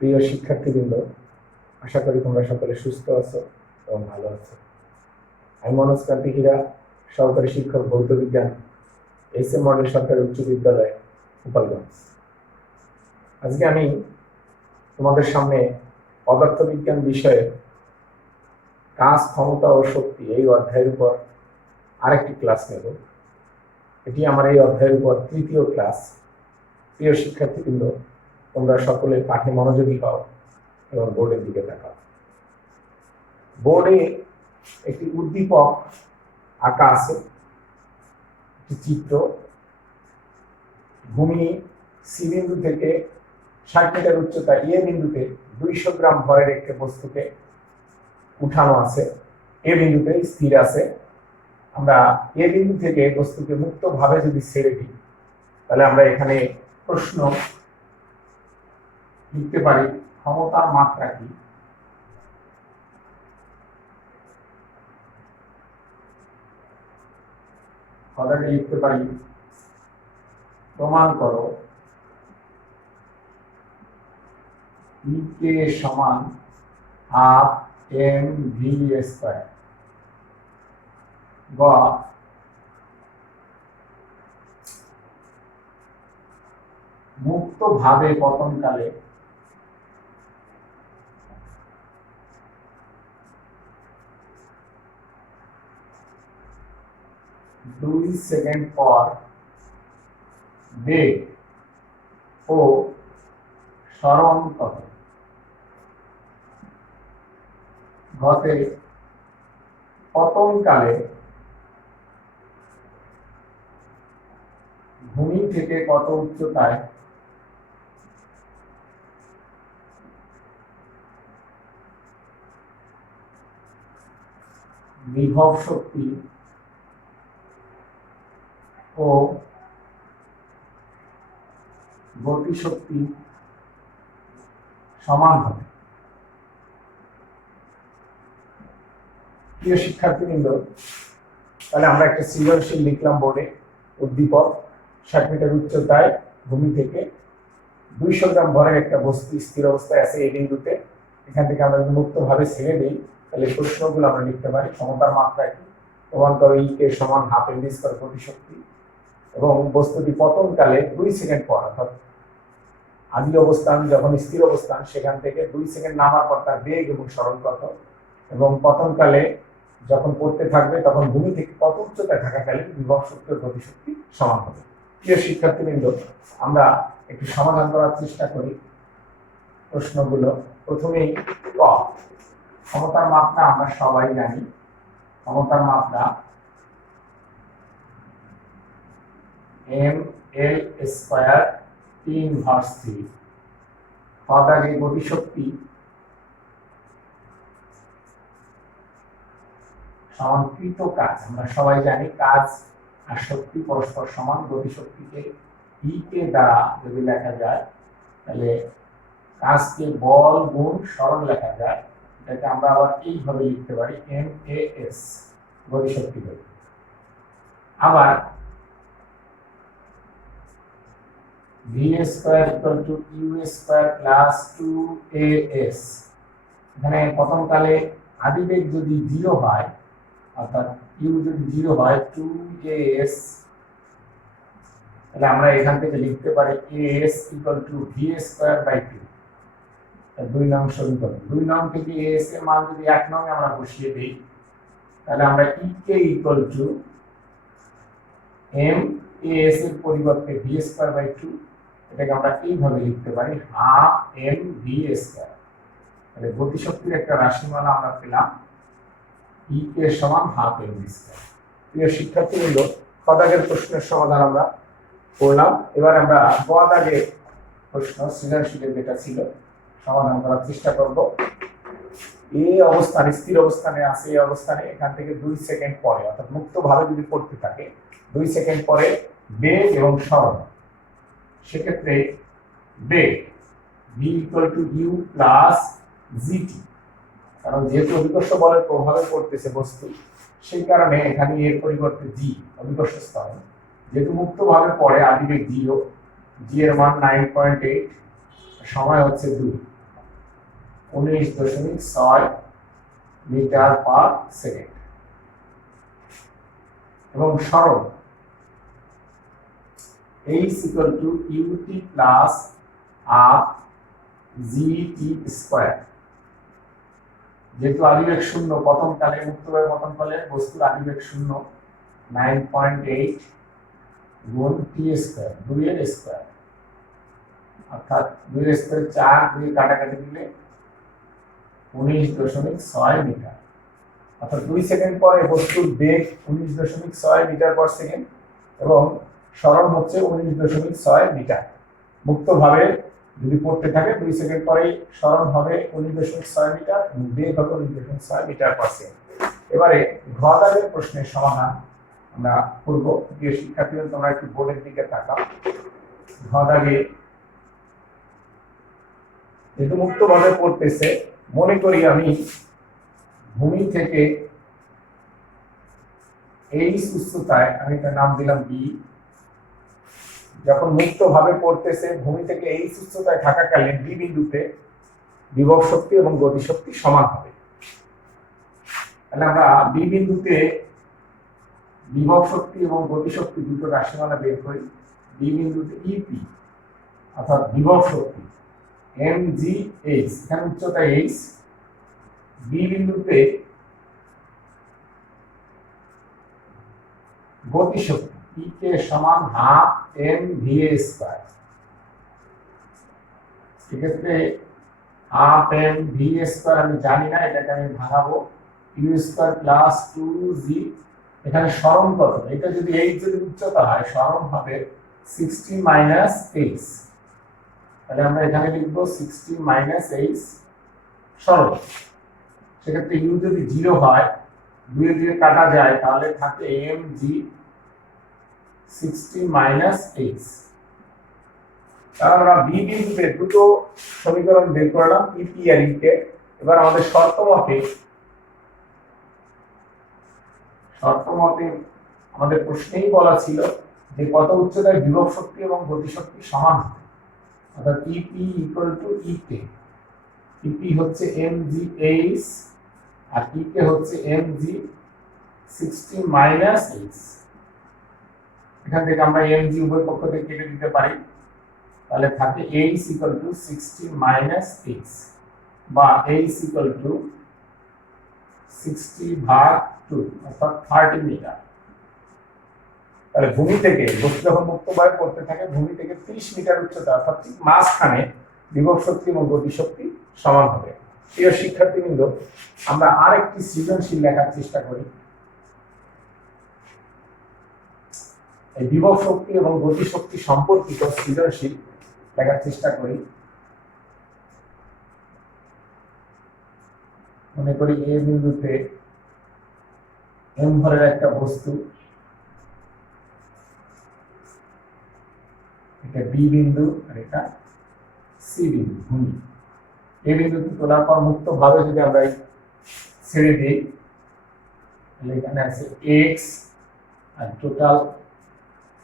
প্রিয় শিক্ষার্থীবৃন্দ, আশা করি তোমরা সকলে সুস্থ আছো এবং ভালো আছো। আমি মনোজ কান্তি হীরা, সহকারী শিক্ষক ভৌত বিজ্ঞান, SM মডেল সরকারি উচ্চ বিদ্যালয়, গোপালগঞ্জ। আজকে আমি তোমাদের সামনে পদার্থবিজ্ঞান বিষয়ে কাজ, ক্ষমতা ও শক্তি এই অধ্যায়ের উপর আরেকটি ক্লাস নেব। এটি আমার এই অধ্যায়ের উপর তৃতীয় ক্লাস। প্রিয় শিক্ষার্থীবৃন্দ, তোমরা সকলে পাঠে মনোযোগী হও এবং বোর্ডের দিকে তাকাও। বোর্ডে একটি উদ্দীপক আঁকা আছে, একটি চিত্র। ভূমি সি বিন্দু থেকে 60 মিটার উচ্চতা এ বিন্দুতে 200 গ্রাম ভরের একটি বস্তুকে উঠানো আছে। এ বিন্দুতে স্থির আছে। আমরা এ বিন্দু থেকে বস্তুকে মুক্তভাবে যদি ছেড়ে দিই, তাহলে আমরা এখানে প্রশ্ন লিখতে পারি, ক্ষমতার মাত্রা কি? কথাটি লিখতে পারি, প্রমাণ করো কে সমান হাফ mv স্কয়ার, বা মুক্তভাবে পতনকালে দুই সেকেন্ড পর বেগ ও সরণ কত? ঘটে পতনকালে ভূমি থেকে কত উচ্চতায় বিভব শক্তি ও গতিশক্তি সমান হবে? প্রিয় শিক্ষার্থীবৃন্দ, তাহলে আমরা একটা সৃজনশীল লিখলাম বোর্ডে। উদ্দীপক 60 মিটার উচ্চতায় ভূমি থেকে 200 গ্রাম ভরের একটা বস্তু স্থির অবস্থায় আছে এই বিন্দুতে। এখান থেকে আমরা যদি মুক্তভাবে ছেড়ে দিই, তাহলে প্রশ্নগুলো আমরা লিখতে পারি, ক্ষমতার মাত্রা কি? প্রমাণ করো ই কে সমান হাফ mv স্কয়ার গতিশক্তি, এবং বস্তুটি পতনকালে 2 সেকেন্ড পর, অর্থাৎ আদি অবস্থান যখন স্থির অবস্থান সেখান থেকে 2 সেকেন্ড নামার পর তার বেগ এবং সরণ কত, এবং পতনকালে যখন পড়তে থাকবে তখন ভূমি থেকে কত উচ্চতায় থাকাকালীন বিভব শক্তি ও গতিশক্তি সমান হবে। প্রিয় শিক্ষার্থীবৃন্দ, আমরা একটু সমাধান করার চেষ্টা করি প্রশ্নগুলো। প্রথমেই ক, ক্ষমতার মাত্রা আমরা সবাই জানি। ক্ষমতার মাত্রা ml স্কয়ার 3/3। পদাগে গতিশক্তি সমানকৃত কাজ। আমরা সবাই জানি কাজ আর শক্তি পরস্পর সমান। গতিশক্তিকে ই কে দ্বারা যদি লেখা যায়, তাহলে কাজকে বল গুণ সরণ লেখা যায়। এটাকে আমরা আবার এইভাবে লিখতে পারি, MAS গতিশক্তি বলে। আবার v square equal to u square plus 2as। এখানে প্রথমকালে আদিবেগ যদি 0 হয়, অর্থাৎ u যদি 0 হয় 2as, তাহলে আমরা এখান থেকে লিখতে পারি as equal to v square by 2। 2 নং সমীকরণ, 2 নং থেকে as এর মান যদি 1 নং এ আমরা বসিয়ে দেই, তাহলে আমরা ek ইকুয়াল টুmas এর পরিবর্তে v স্কয়ার বাই 2, এটাকে আমরা এইভাবে লিখতে পারি হাফ mv স্কয়ার। তাহলে গতিশক্তির একটা রাশিমালা আমরা পেলাম, ই কে সমান হাফ mv স্কয়ার। প্রিয় শিক্ষার্থীবৃন্দ, ক দাগের প্রশ্নের সমাধান আমরা করলাম। এবার আমরা গ দাগের প্রশ্ন সৃজনশীলের যেটা ছিল সমাধান করার চেষ্টা করব। এই অবস্থানে স্থির অবস্থানে আছে, এই অবস্থানে এখান থেকে 2 সেকেন্ড পরে, অর্থাৎ মুক্তভাবে যদি পড়তে থাকে 2 সেকেন্ড পরে বেগ এবং সরণ, সেক্ষেত্রে বেগ v equal to u plus gt, কারণ যেহেতু অভিকর্ষ বলের প্রভাবে পড়তেছে বস্তু, সেই কারণে এখানে এর পরিবর্তে g অভিকর্ষ স্তর। যেহেতু মুক্তভাবে পড়ে, আদিবেগ 0, g এর মান 9.8, সময় হচ্ছে 2, 19.6 মিটার পার সেকেন্ড এবং সরণ h equal to ut plus r gt square. যেহেতু আদিবেগ শূন্য প্রথম কালে মুক্তভাবে পতন কালে বস্তুর আদিবেগ শূন্য 9.8 গুণ টি স্কয়ার 2 এর স্কয়ার অর্থাৎ 2 এর স্কয়ার 4 দিয়ে কাটাকাটি দিলে 19.6 মিটার অর্থাৎ 2 সেকেন্ড পরে বস্তুর বেগ 19.6 মিটার পার সেকেন্ড এবং সরণ হচ্ছে 19.6 মিটার। মুক্তভাবে যদি পড়তে থাকে 2 সেকেন্ড পরেই সরণ হবে 19.6 মিটার এবং বেগ হবে 19.6 মিটার পার সেকেন্ড। এবারে ঘ দাগের প্রশ্নের সমাধান আমরা করব। প্রিয় শিক্ষার্থীরা তোমরা একটু বোর্ডের দিকে তাকাও। ঘ দাগে যেহেতু মুক্তভাবে পড়তেছে, মনে করি আমি ভূমি থেকে এই উচ্চতায়, আমি তার নাম দিলাম বি, যখন মুক্তভাবে পড়তেছে ভূমি থেকে এই উচ্চতায় থাকাকালীন বি বিন্দুতে বিভব শক্তি এবং গতি শক্তি সমান হবে। তাহলে আমরা বি বিন্দুতে বিভব শক্তি এবং গতি শক্তি দুটো রাশিমালা বের করি। বি বিন্দুতে ইপি অর্থাৎ বিভব শক্তি mgh, এখানে উচ্চতা h, বি বিন্দুতে গতি শক্তি E কে সমান হাফ mva স্কয়ার। সেক্ষেত্রে হাফ mva স্কয়ার আমি জানি না, এটাকে আমি ভাঙাবো u স্কয়ার প্লাস 2g। এখানে সরণ কত? এটা যদি h যদি উচ্চতা হয় সরণ হবে 60 মাইনাস h। তাহলে আমরা এখানে লিখব 60 মাইনাস h সরণ। সেক্ষেত্রে u যদি 0 হয় 2 দিয়ে কাটা যায় তাহলে থাকে mg 60 মাইনাস h। তাহলে আমরা বি বিন্দুতে দুটো সমীকরণ বের করলাম ইপি আর ই কে। এবার আমাদের শর্ত মতে আমাদের প্রশ্নেই বলা ছিল যে কত উচ্চতায় বিভব শক্তি এবং গতি শক্তি সমান হবে, অর্থাৎ EP equal to E K. EP হচ্ছে mgh আর ই কে হচ্ছে mg 60 মাইনাস h। এখান থেকে আমরা mg উভয় পক্ষ থেকে কেটে দিতে পারি, তাহলে থাকে h equal to 60 minus h বা h equal to 60 ভাগ 2 অর্থাৎ 30 মিটার। তাহলে ভূমি থেকে বস্তু যখন মুক্তভাবে পড়তে থাকে ভূমি থেকে 30 মিটার উচ্চতা অর্থাৎ ঠিক মাঝখানে বিভব শক্তি এবং গতি শক্তি সমান হবে। প্রিয় শিক্ষার্থীবৃন্দ, আমরা আরেকটি সৃজনশীল লেখার চেষ্টা করি। এই বিভব শক্তি এবং গতি শক্তি সম্পর্কিত সৃজনশীল লেখার চেষ্টা করি। মনে করি এ বিন্দুতে এম ভরের একটা বস্তু, এটা বি বিন্দু আর এটা সি বিন্দু ভূমি। এই বিন্দুতে তোলার পর মুক্তভাবে যদি আমরা ছেড়ে দিই তাহলে এখানে আছে এক্স আর টোটাল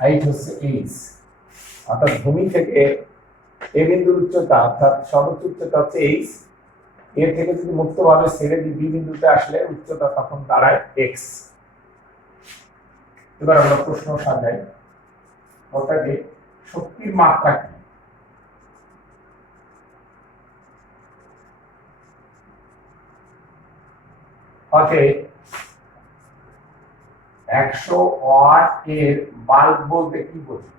হাইট হচ্ছে এইচ। অর্থাৎ ভূমি থেকে এ বিন্দুর উচ্চতা অর্থাৎ সর্বোচ্চ উচ্চতা হচ্ছে এইচ। এর থেকে যদি মুক্তভাবে ছেড়ে দিই বি বিন্দুতে আসলে উচ্চতা তখন দাঁড়ায় এক্স। এবার আমরা প্রশ্ন সাজাই, ওটাকে শক্তির মাত্রা কি? অতএব 100 ওয়াট এর বাল্ব বলতে কি বোঝো?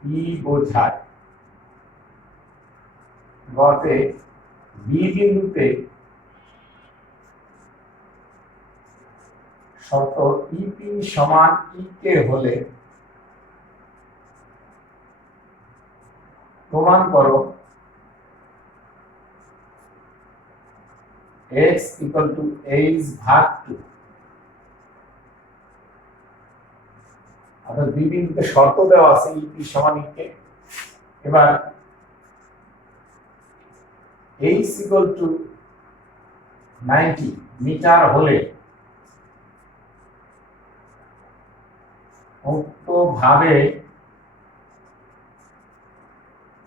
কি বোঝায়? গতে বি বিন্দুতে শর্ত ইপি সমান ই কে হলে প্রমাণ করো x equal to h ভাগ 2। অর্থাৎ বি বিন্দুতে শর্ত দেওয়া আছে ইপি সমান ই কে। এবার h equal to 90 মিটার হলে মুক্তভাবে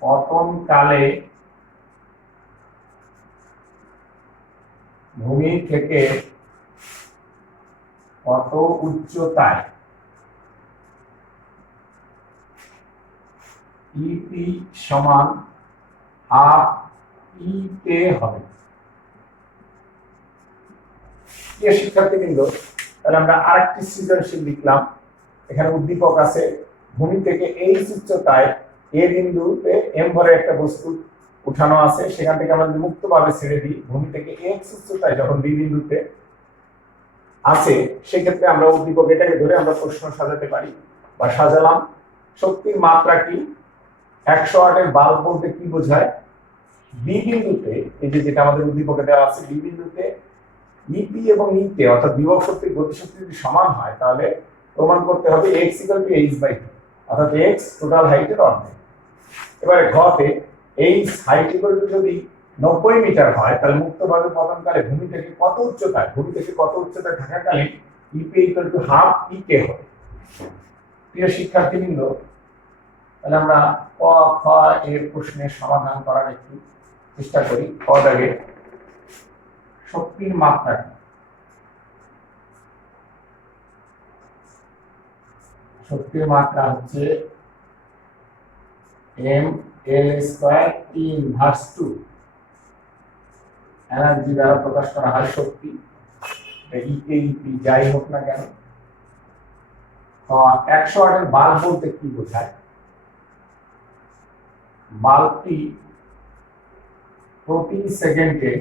পতনকালে ভূমি থেকে কত উচ্চতায় ইপি সমান হাফ ইকে হবে। প্রিয় শিক্ষার্থীবৃন্দ, তাহলে আমরা আরেকটি সৃজনশীল লিখলাম। এখানে উদ্দীপক আছে ভূমি থেকে এইচ উচ্চতায় এ বিন্দুতে এম ভরের একটা বস্তু উঠানো আছে, সেখান থেকে আমরা মুক্তভাবে ছেড়ে দিই ভূমি থেকে এক্স উচ্চতায় যখন বি বিন্দুতে আছে, সেক্ষেত্রে আমরা উদ্দীপক এটাকে ধরে আমরা প্রশ্ন সাজাতে পারি বা সাজালাম। শক্তির মাত্রা কি? 100 ওয়াটের বাল্ব বলতে কি বোঝায়? বি বিন্দুতে, এই যে যেটা আমাদের উদ্দীপকে দেওয়া আছে, বি বিন্দুতে ইপি এবং ইকে অর্থাৎ বিভব শক্তির গতিশক্তি যদি সমান হয়, তাহলে প্রমাণ করতে হবে x = h/2, অর্থাৎ x টোটাল হাইটের অর্ধেক। এবারে ঘতে h হাইট যদি 90 মিটার হয়, তাহলে মুক্তভাবে পতনকালে ভূমি থেকে কত উচ্চতায় থাকাকালীন ইপি = হাফ ইকে হয়। প্রিয় শিক্ষার্থীবৃন্দ, তাহলে আমরা ক খ এর প্রশ্নের সমাধান করার একটু চেষ্টা করি। ক দাগে শক্তির মাত্রা কি? শক্তির মাত্রা হচ্ছে mL² T−2 এনার্জি দ্বারা প্রকাশ করা হয় শক্তি, ইপি যাই হোক না কেন। 100 ওয়াটের বাল্ব বলতে কি বোঝায়? বাল্বটি প্রতি সেকেন্ডে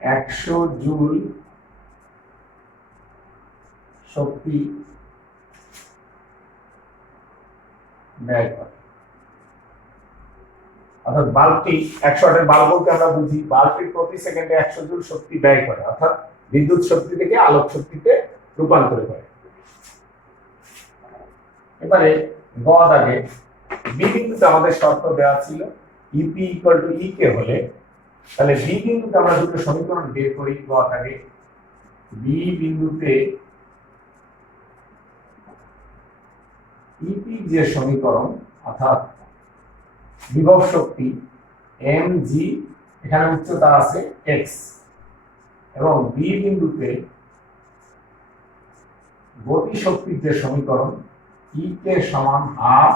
100 জুল শক্তি ব্যয় করে। অর্থাৎ বাল্বটি 100 ওয়াটের বাল্ব বলতে আমরা বুঝি বাল্বটি প্রতি সেকেন্ডে 100 জুল শক্তি ব্যয় করে, অর্থাৎ বিদ্যুৎ শক্তি থেকে আলোক শক্তিতে রূপান্তর করে। এবারে গ দাগে বি বিন্দুতে আমাদের শর্ত দেওয়া ছিল ইপি = ইকে হলে, তাহলে বি বিন্দুতে আমরা দুটো সমীকরণ বের করি। গ দাগে বি বিন্দুতে ইপি যে সমীকরণ, অর্থাৎ বিভব শক্তি mg, এখানে উচ্চতা আছে x, এবং বি বিন্দুতে গতি শক্তির যে সমীকরণ ইকে সমান হাফ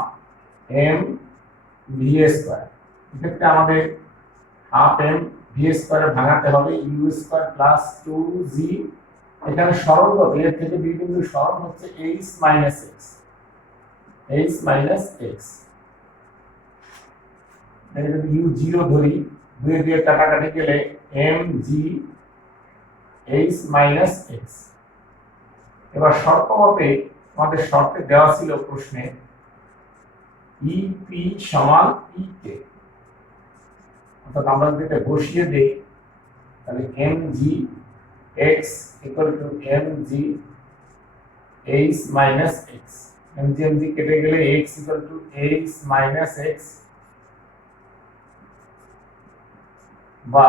mv²। এক্ষেত্রে আমাদের হাফ mv² ভাঙাতে হবে u² + 2g। এখানে সরল কত? এর থেকে বি বিন্দুর সরল হচ্ছে h−x। যদি u0 ধরি, 2 দিয়ে কাটাকাটি গেলে mg h−x। এবার শর্ত মতে আমাদের শর্তে দেওয়া ছিল প্রশ্নে ইপি সমান ইকে, অর্থাৎ আমরা যদি এটা বসিয়ে দেই, তাহলে mg x = mg h−x। mg কেটে গেলে x = h−x বা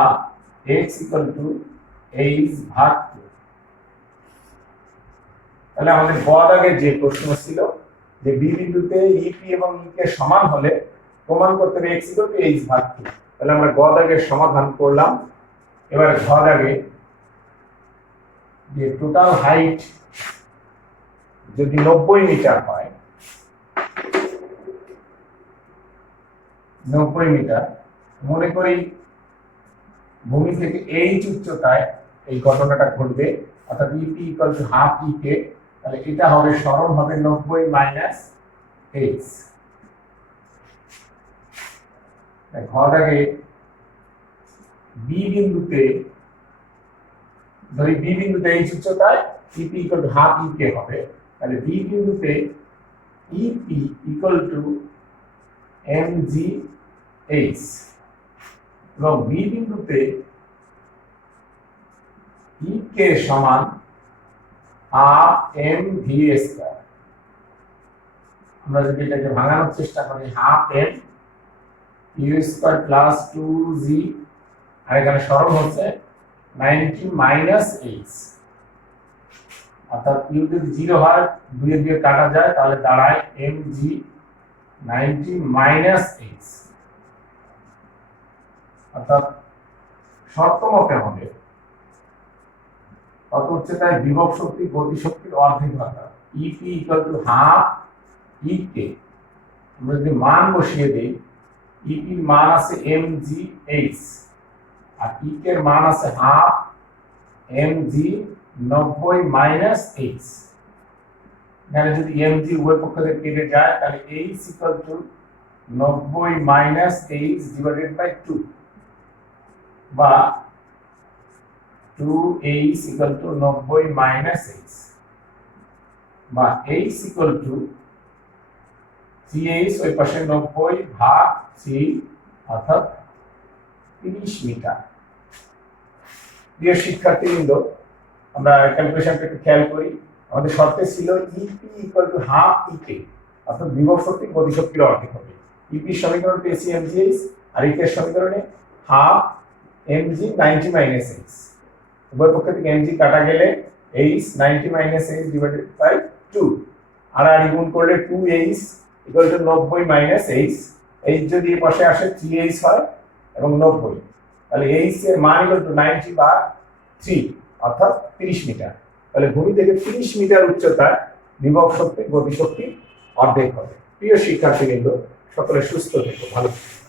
x = h/2। তাহলে আমাদের গ দাগে যে প্রশ্ন ছিল যে বি বিন্দুতে ইপি এবং ইকে সমান হলে প্রমাণ করতে হবে x = h/2। তাহলে আমরা গ দাগের সমাধান করলাম। এবার ঘ দাগে যে টোটাল হাইট যদি 90 মিটার হয়, 90 মিটার, মনে করি ভূমি থেকে এইচ উচ্চতায় এই ঘটনাটা ঘটবে, অর্থাৎ ইপি = হাফ ইকে, তাহলে এটা হবে সরল হবে 90 - h। ঘর আগে বি বিন্দুতে ধরি, বি বিন্দুতে এইচ উচ্চতায় ইপি = হাফ ইকে হবে, তাহলে বি বিন্দুতে ইপি = mg h, এবং বি বিন্দুতে ইকে সমান হাফ mv²। আমরা যদি এটাকে ভাঙানোর চেষ্টা করি, হাফ m u² + 2g, আর এখানে সরল হচ্ছে 90 - h, অর্থাৎ ইউ যদি 0 হয় 2 দিয়ে কাটা যায় তাহলে দাঁড়ায় mg 90 মাইনাস h, অর্থাৎ শর্ত মতে হবে কত হচ্ছে তাই বিভব শক্তি গতি শক্তির অর্ধেক ঘাতা EP equal to half EK। আমরা যদি মান বসিয়ে দেই EP এর মান আছে mgh আর EK এর মান আছে হাফ mg 90 মাইনাস h। এখানে যদি mg উভয় পক্ষ থেকে কেটে যায় তাহলে h equal to 90 minus h divided by 2 বা 2h equal to 90 minus h বা h ইকুয়াল টু 3h ওই পাশে 90 ভাগ 3 অর্থাৎ 30 মিটার। প্রিয় শিক্ষার্থীবৃন্দ, আমরা ক্যালকুলেশনটা একটু খেয়াল করি। আমাদের শর্তে ছিল ইপি ইকুয়াল টু হাফ ইকে, অর্থাৎ বিভব শক্তি গতি শক্তির অর্ধেক হবে। ইপি সমীকরণ পেয়েছি mgh আর ইকে সমীকরণে হাফ mg 90 মাইনাস h। উভয় পক্ষ থেকে mg কাটা গেলে h 90 minus h divided by 2 আর গুণ করলে 2h equal to 90 minus h। h যদি এই পাশে আসে 3h হয় এবং 90, তাহলে h এর মান ইকুয়াল টু 90 ভাগ 3 অর্থাৎ 30 মিটার। তাহলে ভূমি থেকে 30 মিটার উচ্চতায় বিভব শক্তি গতি শক্তি অর্ধেক হবে। প্রিয় শিক্ষার্থীবৃন্দ, সকলে সুস্থ থেকো, ভালো থেকো।